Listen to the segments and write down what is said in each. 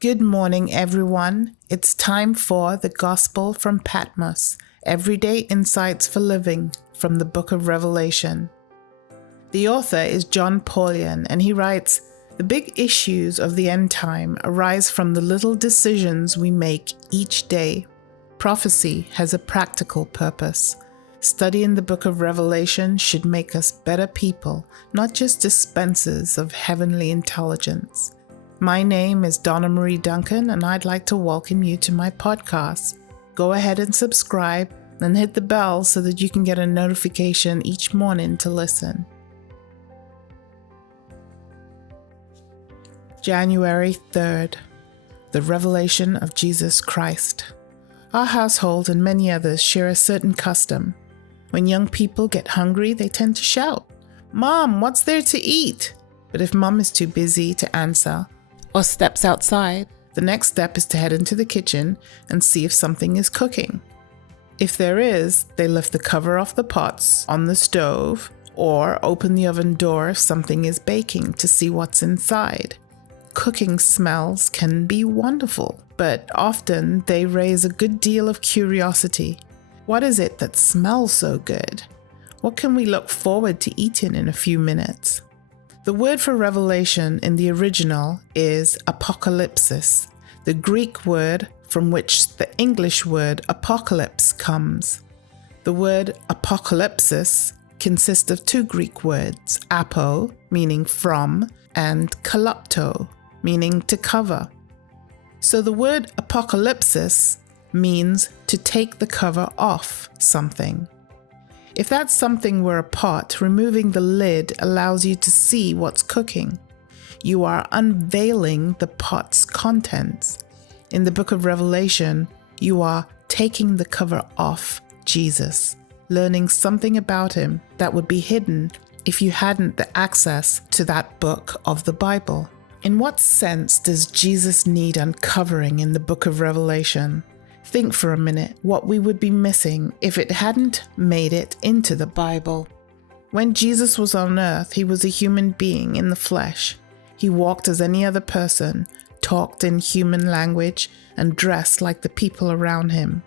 Good morning, everyone. It's time for the Gospel from Patmos, Everyday Insights for Living from the Book of Revelation. The author is Jon Paulien, and he writes, "The big issues of the end time arise from the little decisions we make each day. Prophecy has a practical purpose. Studying the Book of Revelation should make us better people, not just dispensers of heavenly intelligence." My name is Donna-Marie Duncan, and I'd like to welcome you to my podcast. Go ahead and subscribe and hit the bell so that you can get a notification each morning to listen. January 3rd, the revelation of Jesus Christ. Our household and many others share a certain custom. When young people get hungry, they tend to shout, "Mom, what's there to eat?" But if Mom is too busy to answer, or steps outside, the next step is to head into the kitchen and see if something is cooking. If there is, they lift the cover off the pots on the stove or open the oven door if something is baking to see what's inside. Cooking smells can be wonderful, but often they raise a good deal of curiosity. What is it that smells so good? What can we look forward to eating in a few minutes? The word for revelation in the original is apocalypsis, the Greek word from which the English word apocalypse comes. The word apocalypsis consists of two Greek words, apo, meaning from, and kalupto, meaning to cover. So the word apocalypsis means to take the cover off something. If that something were a pot, removing the lid allows you to see what's cooking. You are unveiling the pot's contents. In the book of Revelation, you are taking the cover off Jesus, learning something about him that would be hidden if you hadn't the access to that book of the Bible. In what sense does Jesus need uncovering in the book of Revelation? Think for a minute what we would be missing if it hadn't made it into the Bible. When Jesus was on earth, he was a human being in the flesh. He walked as any other person, talked in human language, and dressed like the people around him.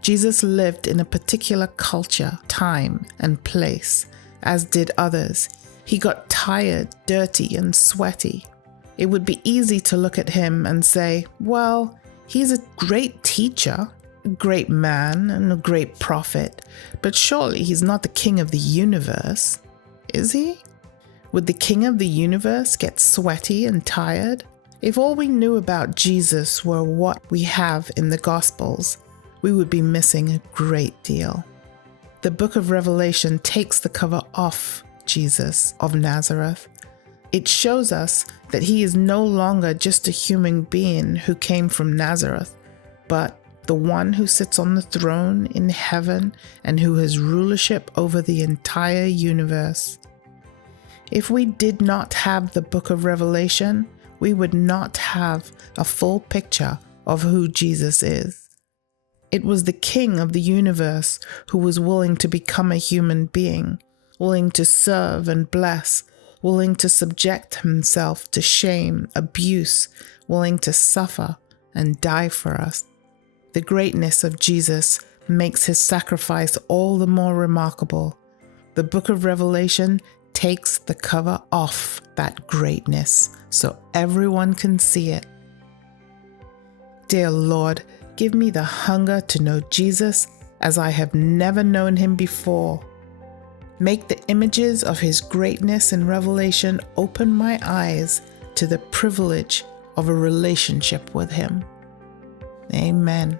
Jesus lived in a particular culture, time, and place, as did others. He got tired, dirty, and sweaty. It would be easy to look at him and say, well, he's a great teacher, a great man, and a great prophet, but surely he's not the king of the universe, is he? Would the king of the universe get sweaty and tired? If all we knew about Jesus were what we have in the Gospels, we would be missing a great deal. The book of Revelation takes the cover off Jesus of Nazareth. It shows us that he is no longer just a human being who came from Nazareth, but the one who sits on the throne in heaven and who has rulership over the entire universe. If we did not have the book of Revelation, we would not have a full picture of who Jesus is. It was the King of the universe who was willing to become a human being, willing to serve and bless, willing to subject himself to shame, abuse, willing to suffer and die for us. The greatness of Jesus makes his sacrifice all the more remarkable. The book of Revelation takes the cover off that greatness so everyone can see it. Dear Lord, give me the hunger to know Jesus as I have never known him before. Make the images of his greatness in Revelation open my eyes to the privilege of a relationship with him. Amen.